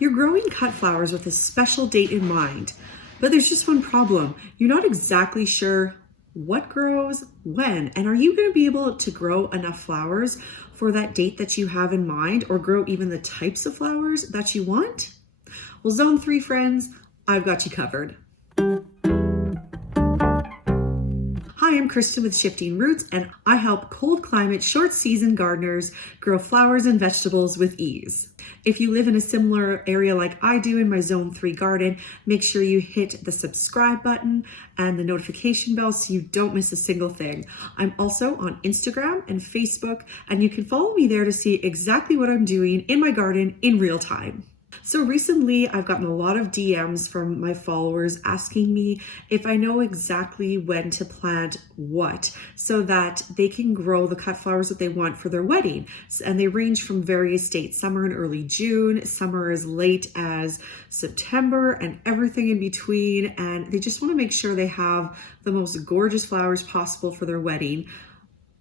You're growing cut flowers with a special date in mind, but there's just one problem. You're not exactly sure what grows when, and are you going to be able to grow enough flowers for that date that you have in mind, or grow even the types of flowers that you want? Well, Zone 3 friends, I've got you covered. Hi, I'm Kristen with Shifting Roots, and I help cold climate, short season gardeners grow flowers and vegetables with ease. If you live in a similar area like I do in my Zone 3 garden, make sure you hit the subscribe button and the notification bell so you don't miss a single thing. I'm also on Instagram and Facebook, and you can follow me there to see exactly what I'm doing in my garden in real time. So recently, I've gotten a lot of DMs from my followers asking me if I know exactly when to plant what so that they can grow the cut flowers that they want for their wedding. And they range from various dates. Some are in early June, some are as late as September, and everything in between. And they just want to make sure they have the most gorgeous flowers possible for their wedding,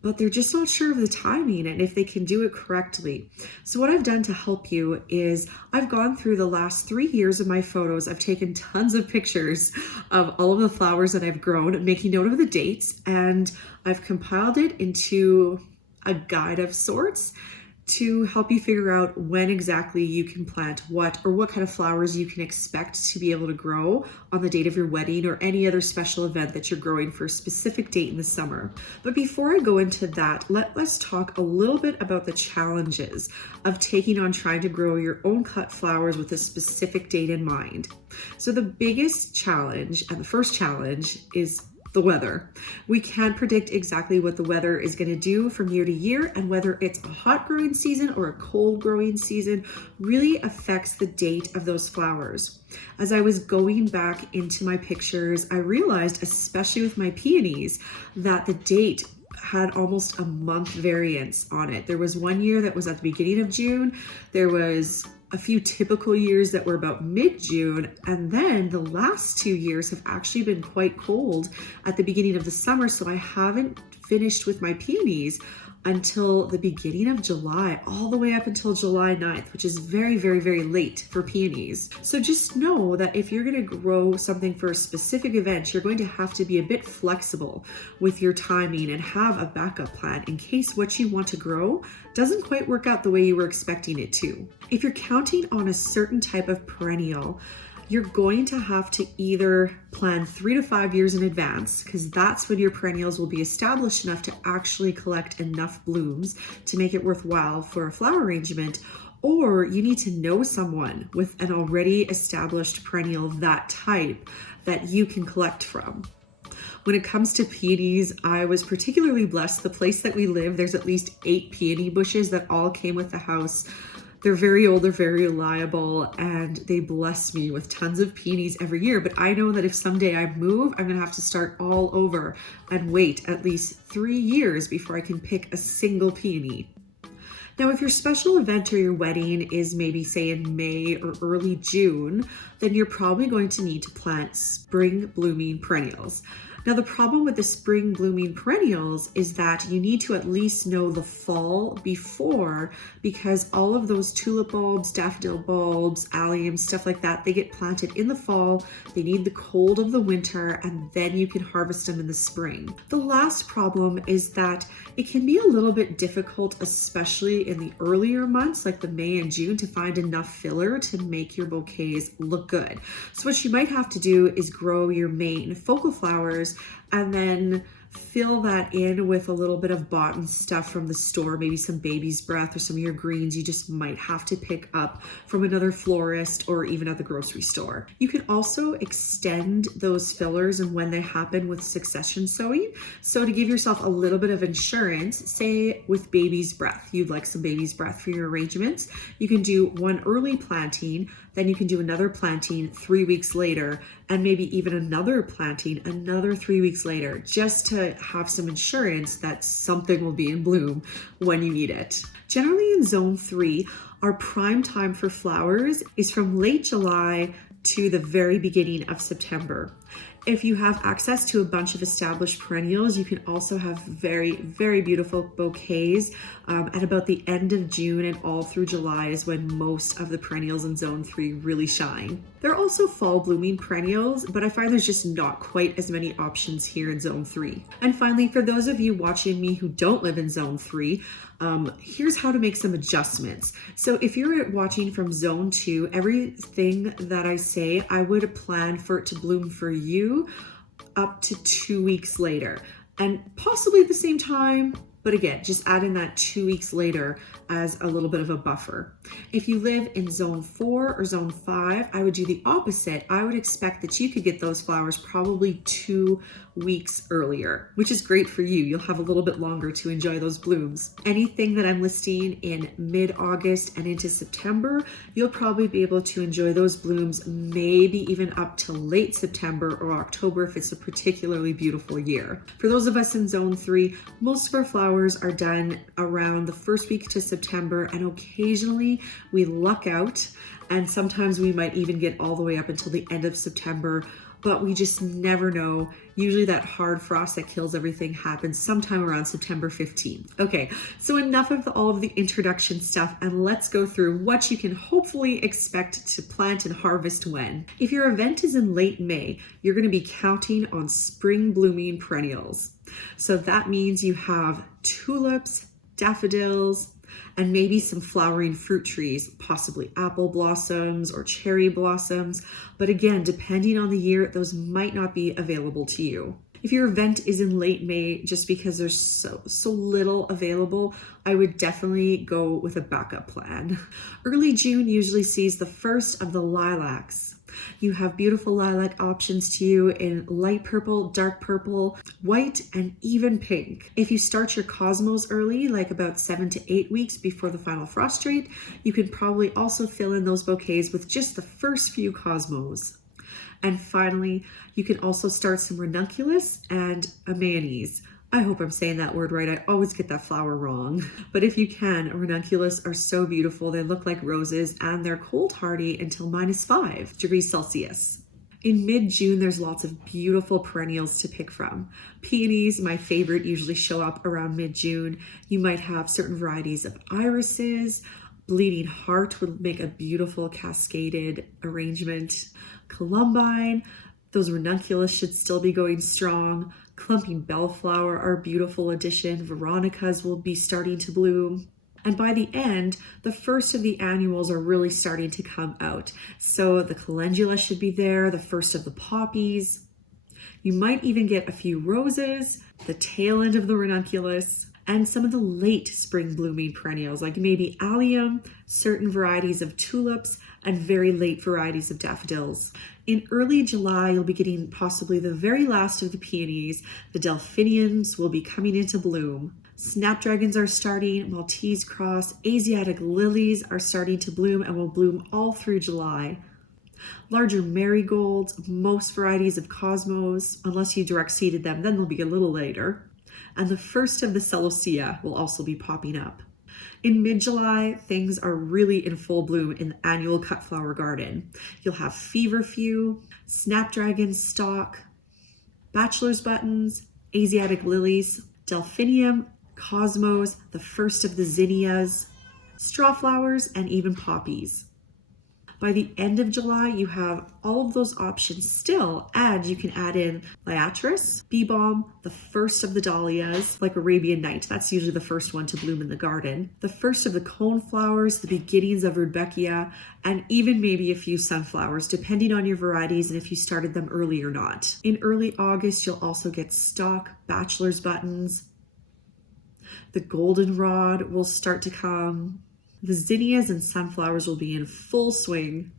but they're just not sure of the timing and if they can do it correctly. So what I've done to help you is I've gone through the last 3 years of my photos. I've taken tons of pictures of all of the flowers that I've grown, making note of the dates, and I've compiled it into a guide of sorts to help you figure out when exactly you can plant what, or what kind of flowers you can expect to be able to grow on the date of your wedding or any other special event that you're growing for a specific date in the summer. But before I go into that, let's talk a little bit about the challenges of taking on trying to grow your own cut flowers with a specific date in mind. So the biggest challenge, and the first challenge, is the weather. We can't predict exactly what the weather is going to do from year to year, and whether it's a hot growing season or a cold growing season really affects the date of those flowers. As I was going back into my pictures, I realized, especially with my peonies, that the date had almost a month variance on it. There was one year that was at the beginning of June. There was a few typical years that were about mid-June, and then the last 2 years have actually been quite cold at the beginning of the summer, so I haven't finished with my peonies until the beginning of July, all the way up until July 9th, which is very, very, very late for peonies. So just know that if you're going to grow something for a specific event, you're going to have to be a bit flexible with your timing and have a backup plan in case what you want to grow doesn't quite work out the way you were expecting it to. If you're counting on a certain type of perennial, you're going to have to either plan 3 to 5 years in advance, because that's when your perennials will be established enough to actually collect enough blooms to make it worthwhile for a flower arrangement, or you need to know someone with an already established perennial of that type that you can collect from. When it comes to peonies, I was particularly blessed. The place that we live, there's at least 8 peony bushes that all came with the house. They're very old, they're very reliable, and they bless me with tons of peonies every year. But I know that if someday I move, I'm gonna have to start all over and wait at least 3 years before I can pick a single peony. Now, if your special event or your wedding is maybe say in May or early June, then you're probably going to need to plant spring blooming perennials. Now, the problem with the spring blooming perennials is that you need to at least know the fall before, because all of those tulip bulbs, daffodil bulbs, alliums, stuff like that, they get planted in the fall. They need the cold of the winter, and then you can harvest them in the spring. The last problem is that it can be a little bit difficult, especially in the earlier months like the May and June, to find enough filler to make your bouquets look good. So what you might have to do is grow your main focal flowers and then fill that in with a little bit of bought stuff from the store, maybe some baby's breath or some of your greens you just might have to pick up from another florist or even at the grocery store. You can also extend those fillers and when they happen with succession sowing. So to give yourself a little bit of insurance, say with baby's breath, you'd like some baby's breath for your arrangements, you can do one early planting, then you can do another planting 3 weeks later, and maybe even another planting another 3 weeks later, just to have some insurance that something will be in bloom when you need it. Generally in Zone 3, our prime time for flowers is from late July to the very beginning of September. If you have access to a bunch of established perennials, you can also have very, very beautiful bouquets. At about the end of June and all through July is when most of the perennials in Zone 3 really shine. There are also fall blooming perennials, but I find there's just not quite as many options here in Zone 3. And finally, for those of you watching me who don't live in Zone 3, here's how to make some adjustments. So if you're watching from Zone 2, everything that I say, I would plan for it to bloom for you up to 2 weeks later, and possibly at the same time, but again, just add in that 2 weeks later as a little bit of a buffer. If you live in Zone 4 or Zone 5, I would do the opposite. I would expect that you could get those flowers probably 2 weeks earlier, which is great for you. You'll have a little bit longer to enjoy those blooms. Anything that I'm listing in mid-August and into September, you'll probably be able to enjoy those blooms maybe even up to late September or October if it's a particularly beautiful year. For those of us in Zone 3, most of our flowers are done around the first week to September, and occasionally we luck out, and sometimes we might even get all the way up until the end of September, but we just never know. Usually that hard frost that kills everything happens sometime around September 15th. Okay, so enough of all of the introduction stuff, and let's go through what you can hopefully expect to plant and harvest when. If your event is in late May, you're going to be counting on spring blooming perennials. So that means you have tulips, daffodils, and maybe some flowering fruit trees, possibly apple blossoms or cherry blossoms. But again, depending on the year, those might not be available to you. If your event is in late May, just because there's so little available, I would definitely go with a backup plan. Early June usually sees the first of the lilacs. You have beautiful lilac options to you in light purple, dark purple, white, and even pink. If you start your cosmos early, like about 7 to 8 weeks before the final frost rate, you can probably also fill in those bouquets with just the first few cosmos. And finally, you can also start some ranunculus and amannes. I hope I'm saying that word right. I always get that flower wrong. But if you can, ranunculus are so beautiful. They look like roses and they're cold hardy until -5 degrees Celsius. In mid-June, there's lots of beautiful perennials to pick from. Peonies, my favorite, usually show up around mid-June. You might have certain varieties of irises. Bleeding heart would make a beautiful cascaded arrangement. Columbine, those ranunculus should still be going strong. Clumping bellflower are a beautiful addition. Veronicas will be starting to bloom. And by the end, the first of the annuals are really starting to come out. So the calendula should be there, the first of the poppies. You might even get a few roses, the tail end of the ranunculus, and some of the late spring blooming perennials, like maybe allium, certain varieties of tulips, and very late varieties of daffodils. In early July, you'll be getting possibly the very last of the peonies. The delphiniums will be coming into bloom. Snapdragons are starting, Maltese cross, Asiatic lilies are starting to bloom and will bloom all through July. Larger marigolds, most varieties of cosmos, unless you direct seeded them, then they'll be a little later. And the first of the celosia will also be popping up. In mid-July, things are really in full bloom in the annual cut flower garden. You'll have feverfew, snapdragon stalk, bachelor's buttons, Asiatic lilies, delphinium, cosmos, the first of the zinnias, straw flowers, and even poppies. By the end of July, you have all of those options still, and you can add in liatris, bee balm, the first of the dahlias, like Arabian Night. That's usually the first one to bloom in the garden. The first of the coneflowers, the beginnings of rudbeckia, and even maybe a few sunflowers, depending on your varieties and if you started them early or not. In early August, you'll also get stalk, bachelor's buttons. The goldenrod will start to come. The zinnias and sunflowers will be in full swing.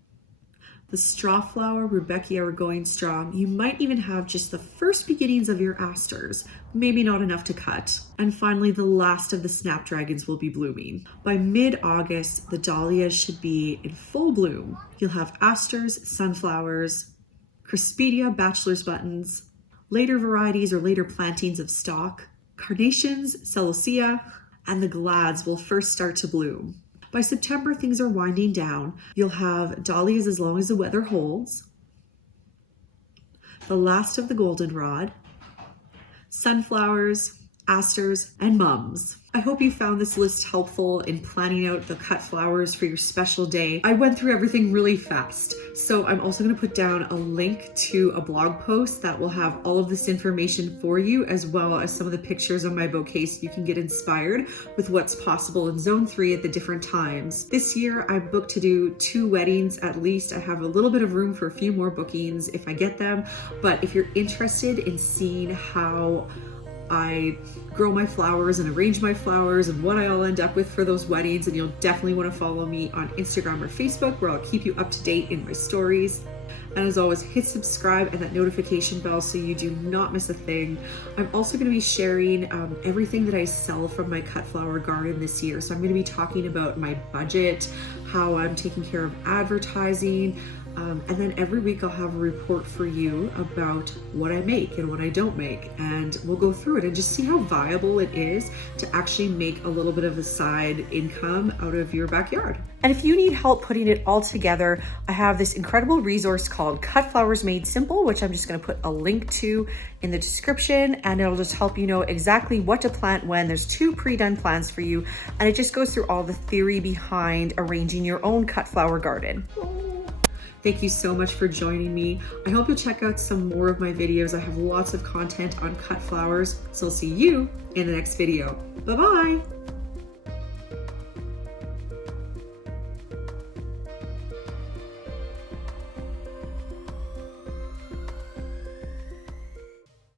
The strawflower, rudbeckia are going strong. You might even have just the first beginnings of your asters, maybe not enough to cut. And finally, the last of the snapdragons will be blooming. By mid-August, the dahlias should be in full bloom. You'll have asters, sunflowers, cresspedia, bachelor's buttons, later varieties or later plantings of stalk, carnations, celosia, and the glads will first start to bloom. By September, things are winding down. You'll have dahlias as long as the weather holds. the last of the goldenrod, sunflowers, asters, and mums. I hope you found this list helpful in planning out the cut flowers for your special day. I went through everything really fast, so I'm also going to put down a link to a blog post that will have all of this information for you, as well as some of the pictures on my bouquet so you can get inspired with what's possible in Zone 3 at the different times. This year, I'm booked to do 2 weddings at least. I have a little bit of room for a few more bookings if I get them, but if you're interested in seeing how I grow my flowers and arrange my flowers and what I'll end up with for those weddings, and you'll definitely want to follow me on Instagram or Facebook, where I'll keep you up to date in my stories. And as always, hit subscribe and that notification bell so you do not miss a thing. I'm also going to be sharing everything that I sell from my cut flower garden this year. So I'm going to be talking about my budget, how I'm taking care of advertising, and then every week I'll have a report for you about what I make and what I don't make. And we'll go through it and just see how viable it is to actually make a little bit of a side income out of your backyard. And if you need help putting it all together, I have this incredible resource called Cut Flowers Made Simple, which I'm just going to put a link to in the description, and it'll just help you know exactly what to plant when. There's 2 pre-done plans for you, and it just goes through all the theory behind arranging your own cut flower garden. Thank you so much for joining me. I hope you'll check out some more of my videos. I have lots of content on cut flowers, so I'll see you in the next video. Bye-bye.